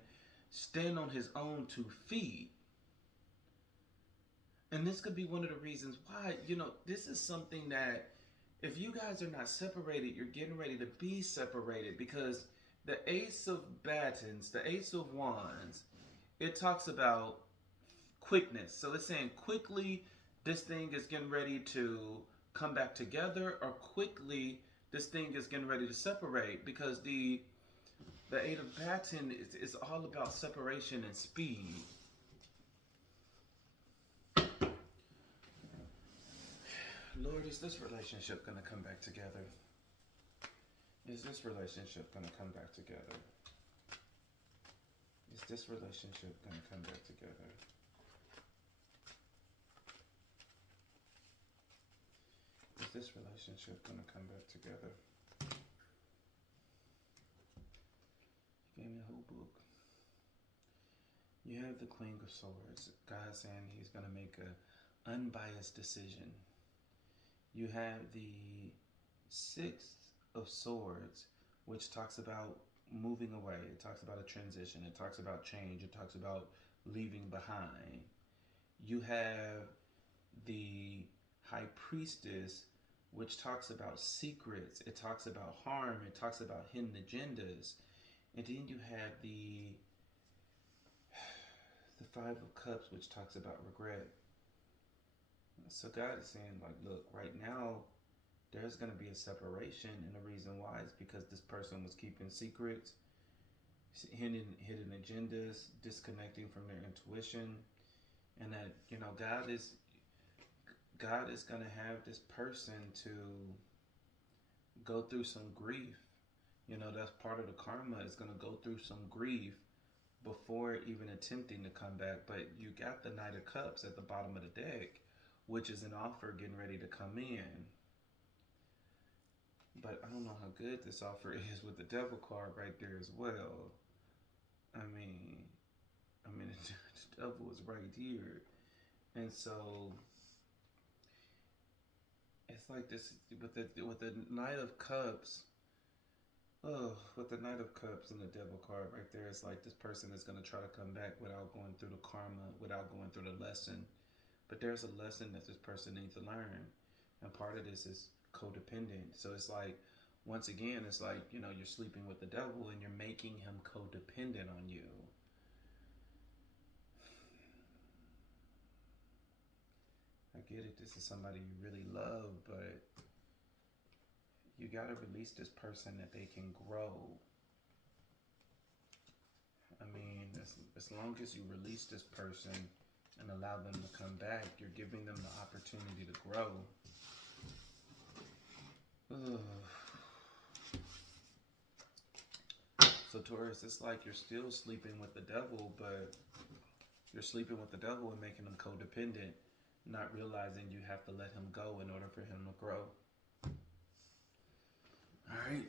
stand on his own 2 feet. And this could be one of the reasons why, this is something that if you guys are not separated, you're getting ready to be separated, because the Ace of Batons, the Ace of Wands, it talks about quickness. So it's saying quickly this thing is getting ready to come back together, or quickly this thing is getting ready to separate, because the Eight of Baton is all about separation and speed. Lord, is this relationship going to come back together? Is this relationship going to come back together? Is this relationship going to come back together? Is this relationship going to come back together? You gave me a whole book. You have the Queen of Swords. God saying he's going to make an unbiased decision. You have the Six of Swords, which talks about moving away. It talks about a transition. It talks about change. It talks about leaving behind. You have the High Priestess, which talks about secrets. It talks about harm. It talks about hidden agendas. And then you have the Five of Cups, which talks about regret. So God is saying, like, look, right now, there's going to be a separation, and the reason why is because this person was keeping secrets, hidden agendas, disconnecting from their intuition, and that, God is going to have this person to go through some grief. That's part of the karma, is going to go through some grief before even attempting to come back. But you got the Knight of Cups at the bottom of the deck, which is an offer getting ready to come in. But I don't know how good this offer is with the Devil card right there as well. I mean, the Devil is right here. And so it's like this with the Knight of Cups. Oh, with the Knight of Cups and the Devil card right there, it's like this person is going to try to come back without going through the karma, without going through the lesson. But there's a lesson that this person needs to learn. And part of this is codependent. So it's like, once again, it's like, you're sleeping with the devil and you're making him codependent on you. I get it. This is somebody you really love, but you got to release this person that they can grow. I mean, as long as you release this person and allow them to come back, you're giving them the opportunity to grow. So Taurus, it's like you're still sleeping with the devil, but You're sleeping with the devil and making him codependent, not realizing you have to let him go in order for him to grow. All right.